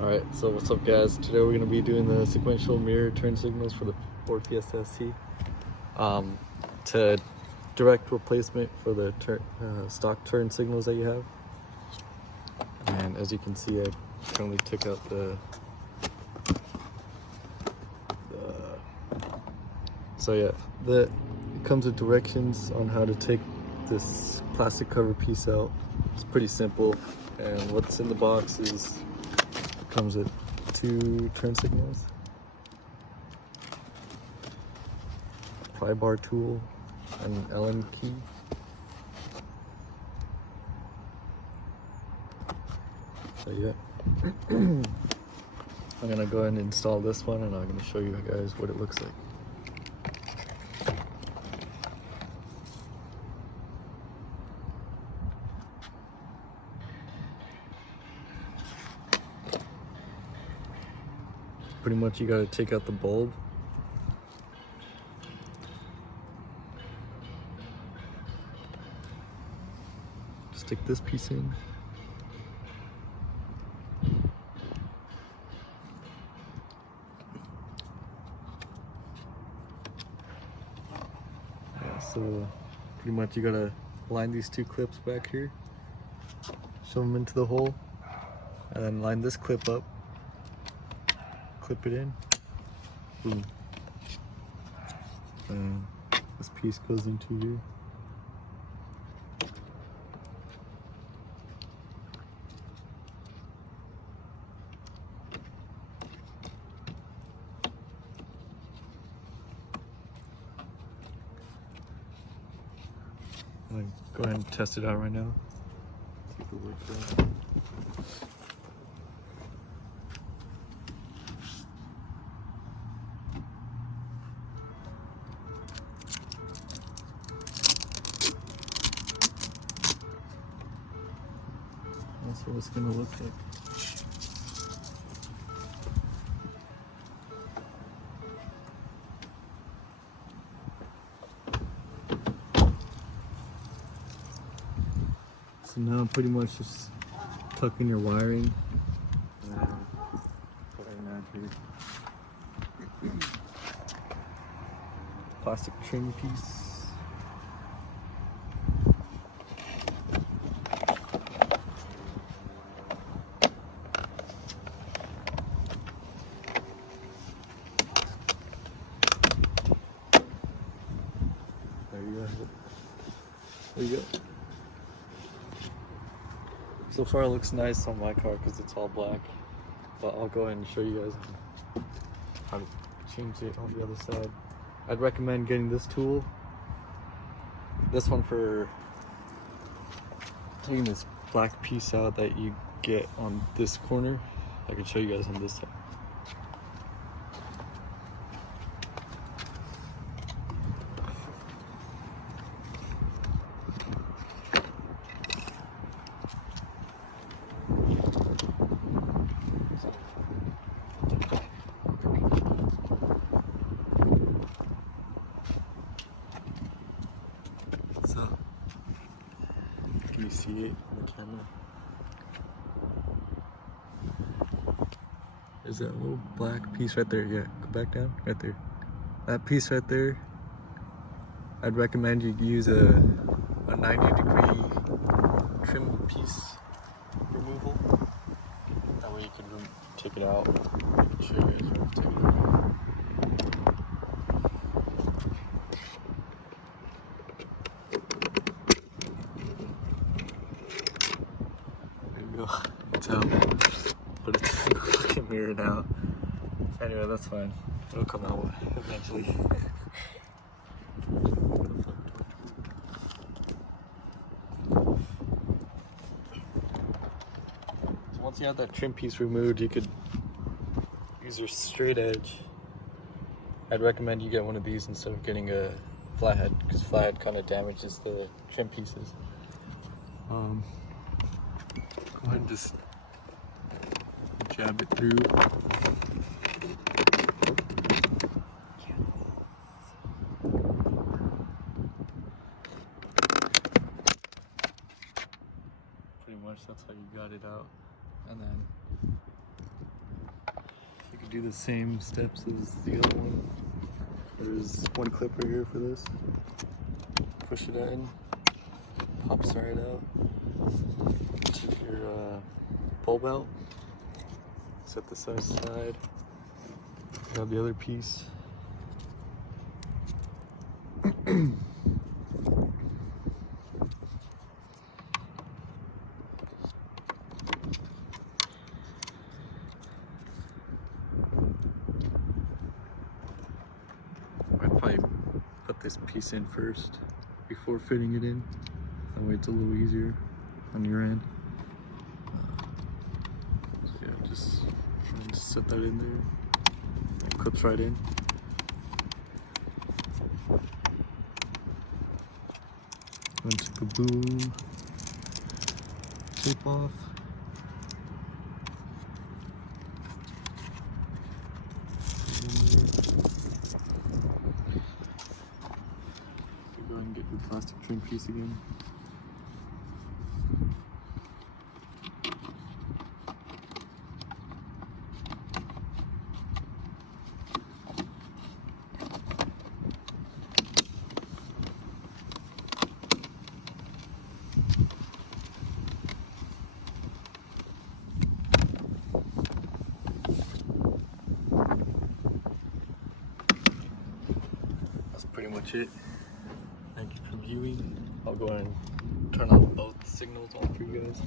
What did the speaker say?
Alright, so what's up guys? Today we're going to be doing the sequential mirror turn signals for the Ford Fiesta ST. To direct replacement for the stock turn signals that you have. And as you can see, I currently took out it comes with directions on how to take this plastic cover piece out. It's pretty simple, and what's in the box comes with 2 turn signals, pry bar tool, and an Allen key. So yeah, I'm gonna go ahead and install this one, and I'm gonna show you guys what it looks like. Pretty much you gotta take out the bulb. Stick this piece in. Yeah, so pretty much you gotta line these 2 clips back here, shove them into the hole, and then line this clip up. Clip it in, boom, and this piece goes into here. I'm gonna go ahead and test it out right now. See if it works out. That's what it's gonna look like. So now pretty much just tuck in your wiring. Put it in here. Plastic trim piece. There you go. So far it looks nice on my car because it's all black, but I'll go ahead and show you guys how to change it on the other side. I'd recommend getting this tool, this one, for taking this black piece out that you get on this corner. I can show you guys on this side. So, can you see it on the camera? There's that little black piece right there. Yeah, go back down, right there. That piece right there, I'd recommend you use a 90-degree trim piece removal. That way you can take it out. I can show you guys how to take it out. It's out, but it's in the fucking mirror now. Anyway, that's fine. It'll come out eventually. So once you have that trim piece removed, you could use your straight edge. I'd recommend you get one of these instead of getting a flathead, because flathead kind of damages the trim pieces. Go ahead and just jab it through. Pretty much that's how you got it out. And then do the same steps as the other one. There's one clip right here for this. Push it in, pops right out to your pull belt. Set this aside. Grab the other piece. I'd probably put this piece in first before fitting it in. That way it's a little easier on your end. So yeah, just set that in there. It clips right in. Then boom, tape off. Go ahead and get your plastic trim piece again. That's pretty much it. Thank you for viewing. I'll go ahead and turn on both signals on for you guys.